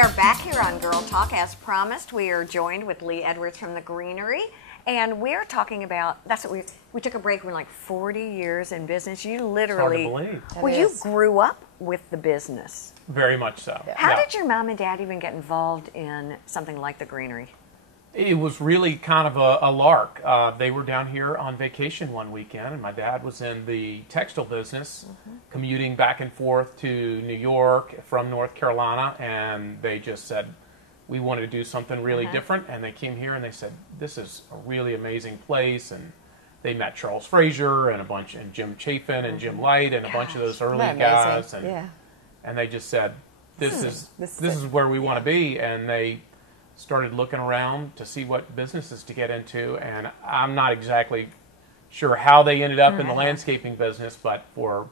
We are back here on Girl Talk. As promised, we are joined with Lee Edwards from the Greenery, and we are talking about, that's what we took a break. We're like 40 years in business. You literally, it's hard to believe. Well, you grew up with the business. Very much so. Yeah. How did your mom and dad even get involved in something like the Greenery? It was really kind of a lark. They were down here on vacation one weekend, and my dad was in the textile business, commuting back and forth to New York from North Carolina, and they just said, we wanted to do something really different, and they came here and they said, this is a really amazing place, and they met Charles Frazier and and Jim Chafin and Jim Light and a bunch of those early guys, and they just said, this is where we want to be, and they started looking around to see what businesses to get into, and I'm not exactly sure how they ended up in the landscaping business, but for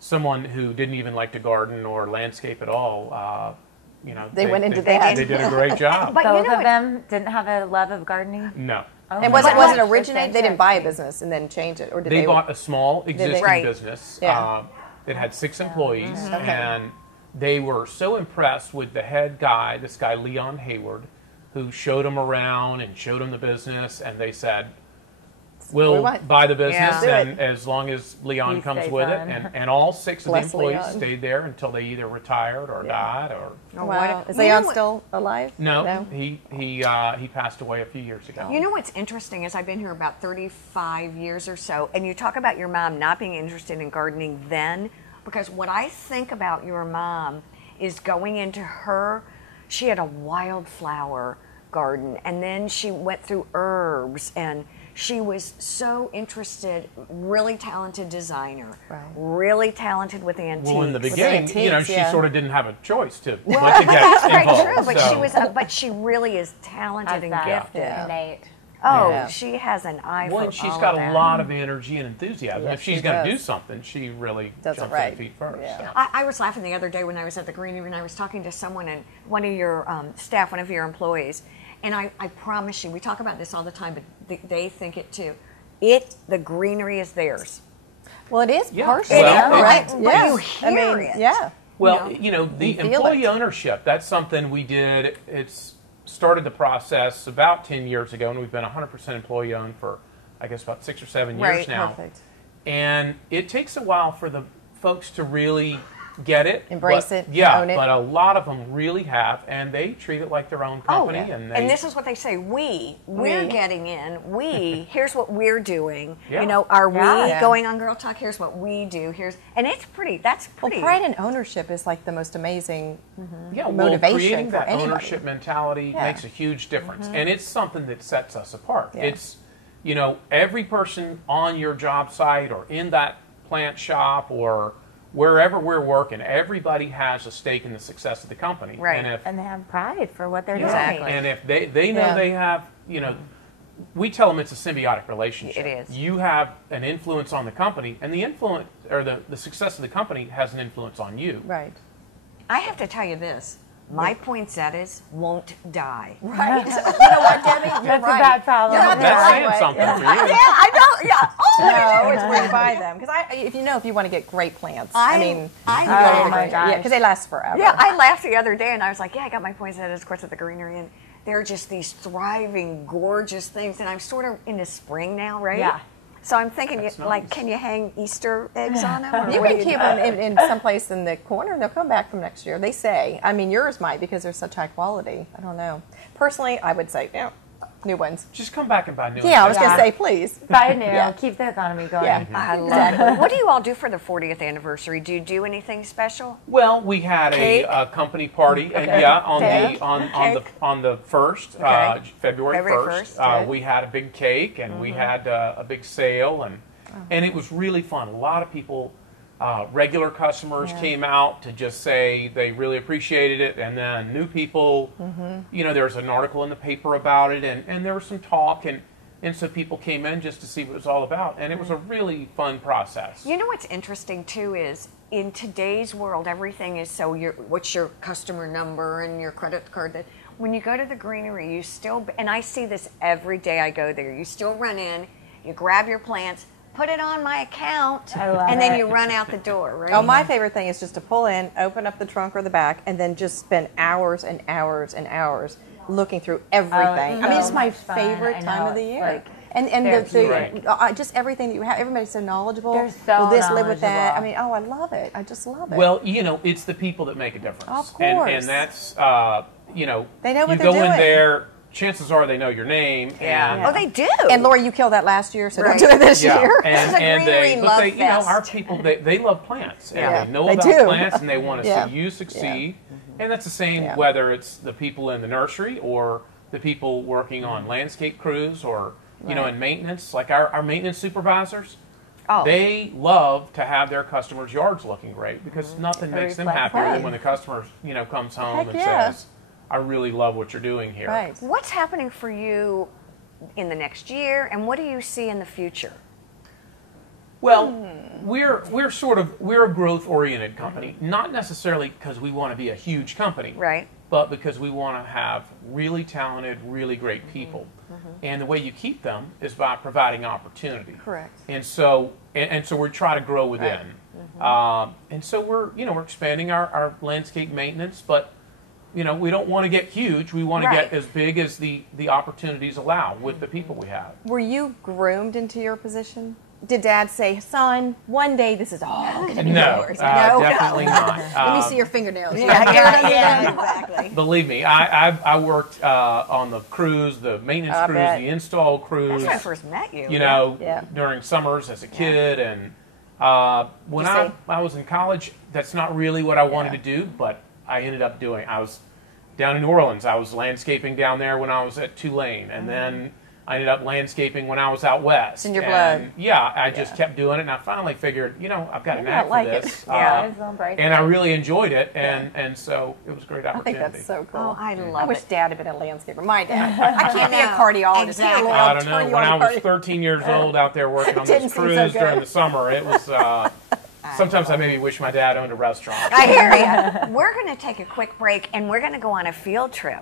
someone who didn't even like to garden or landscape at all, you know, they went into that. They did a great job. But both of them didn't have a love of gardening? No. Oh, and was it originated? They didn't buy a business and then change it, or did they? They bought a small existing business that had 6 employees, and they were so impressed with the head guy, this guy Leon Hayward, who showed them around and showed them the business, and they said, we'll buy the business, and as long as Leon comes with it. And all 6 of the employees stayed there until they either retired or died. Or Is Leon still alive? No, he passed away a few years ago. You know what's interesting is I've been here about 35 years or so, and you talk about your mom not being interested in gardening then, because what I think about your mom is going into her, she had a wildflower garden, and then she went through herbs, and she was so interested, really talented designer, really talented with antiques. Well, in the beginning, she sort of didn't have a choice to get that's involved. Very true, but she really is talented and gifted. Innate. Oh, she has an eye for she's all got of a that. lot of energy and enthusiasm. Yes, if she's going to do something, she really jumps on her feet first. Yeah. So. I was laughing the other day when I was at the Greenery, and I was talking to someone, and one of your staff, one of your employees, and I promise you, we talk about this all the time, but they think it too. The Greenery is theirs. Well, it is partially, right? Yeah. You hear it. Yeah. Well, the employee ownership, that's something we did. It's started the process about 10 years ago, and we've been 100% employee owned for, I guess, about 6 or 7 years now. Perfect. And it takes a while for the folks to really get it, embrace it, yeah, own it. But a lot of them really have, and they treat it like their own company. And this is what they say: we're getting in. Here's what we're doing. Yeah. Are we going on Girl Talk? Here's what we do. And it's pretty. That's pretty. Well, pride and ownership is like the most amazing motivation creating for that anybody. Ownership mentality makes a huge difference, and it's something that sets us apart. Yeah. It's every person on your job site or in that plant shop or wherever we're working, everybody has a stake in the success of the company. Right. And they have pride for what they're doing. And if they know they have, we tell them it's a symbiotic relationship. It is. You have an influence on the company, and the influence or the success of the company has an influence on you. Right. I have to tell you this. My poinsettias won't die. Right. You know what, Debbie? You're That's right. a bad problem. That's saying something for you. I know. Yeah. No, it's where to buy them. Because if you want to get great plants, I oh my gosh. because they last forever. Yeah, I laughed the other day, and I was like, I got my poinsettias, of course, at the Greenery, and they're just these thriving, gorgeous things. And I'm sort of into spring now, right? Yeah. So I'm thinking, That's like, nice. can you hang Easter eggs on them? You can keep them in some place in the corner, and they'll come back from next year. They say. I mean, yours might because they're such high quality. I don't know. Personally, I would say, new ones. Just come back and buy new ones. Yeah, I was going to say, please. Buy new. Keep the economy going. Yeah. I love it. What do you all do for the 40th anniversary? Do you do anything special? Well, we had a company party, and on the first February 1st, we had a big cake, and we had a big sale, and it was really fun. A lot of people, regular customers, came out to just say they really appreciated it, and then new people. There was an article in the paper about it, and there was some talk, and so people came in just to see what it was all about, and it was a really fun process. You know what's interesting too is in today's world, everything is so. What's your customer number and your credit card? When you go to the Greenery, you still, and I see this every day I go there. You still run in, you grab your plants, put it on my account, I love and then it. you run out the door, right? Oh, my favorite thing is just to pull in, open up the trunk or the back, and then just spend hours and hours and hours looking through everything. I mean, it's my so much fun. favorite I time know, of the it's year. like and therapeutic. just everything that you have, everybody's so knowledgeable. They're so Will this live with that? I knowledgeable. mean, oh, I love it. I just love it. Well, you know, it's the people that make a difference. Of course. And that's, you know, They know what you they're go in doing. there, chances are they know your name. And, Oh, they do. And Lori, you killed that last year, so Right. don't do it this yeah, year. This is a and Greenery they, love but they, you know, fest. our people, they love plants. And Yeah. they know They about do. plants, and they want to Yeah. see you succeed. And that's the same Yeah. whether it's the people in the nursery or the people working on landscape crews or, you know, Right. in maintenance. Like our maintenance supervisors, Oh. they love to have their customers' yards looking great because nothing makes them reflects happier that. than when the customer, you know, comes home Heck and yeah. says, I really love what you're doing here. Right. What's happening for you in the next year, and what do you see in the future? Well, we're a growth oriented company, not necessarily because we want to be a huge company, Right. but because we want to have really talented, really great people. And the way you keep them is by providing opportunity. Correct. And so we try to grow within. And so we're expanding our landscape maintenance, but you know, we don't want to get huge. We want to Right. get as big as the opportunities allow with the people we have. Were you groomed into your position? Did Dad say, "Son, one day this is all going to be No, yours"? definitely not. Let me see your fingernails. Yeah, exactly. Believe me, I worked on the crews, the maintenance I crews, bet. the install crews. That's when I first met you. You know, Yeah. during summers as a kid, and when You I see? was in college, that's not really what I wanted Yeah. to do, but I ended up doing. I was down in New Orleans. I was landscaping down there when I was at Tulane, and then I ended up landscaping when I was out west. It's in your And, blood. Yeah, I just kept doing it, and I finally figured, you know, I've got a Maybe knack I like for it. this. Yeah. It's a break. And I really enjoyed it, and so it was a great I opportunity. think that's so cool. Oh, I I love wish it. Dad had been a landscaper. My dad. I can't be a know. cardiologist. Exactly. Lord, I I'll don't turn know. you When on I to was 13 years old out there working on Didn't those seem so cruise good. during the summer, it was. Sometimes I maybe wish my dad owned a restaurant. I hear you. We're going to take a quick break, and we're going to go on a field trip.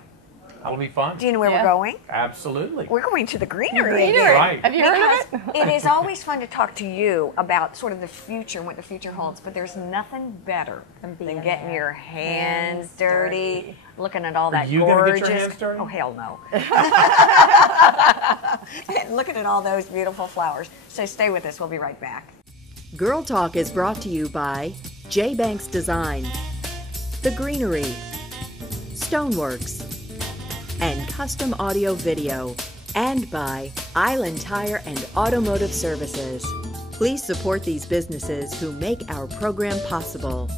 That'll be fun. Do you know where Yeah. we're going? Absolutely. We're going to the Greenery. Greenery. Right. Have you heard of Because it? it is always fun to talk to you about sort of the future and what the future holds, but there's nothing better Than than being getting there. your hands dirty, looking at all that you gonna gorgeous. get your hands dirty? Oh, hell no. And looking at all those beautiful flowers. So stay with us. We'll be right back. Girl Talk is brought to you by J. Banks Design, The Greenery, Stoneworks, and Custom Audio Video, and by Island Tire and Automotive Services. Please support these businesses who make our program possible.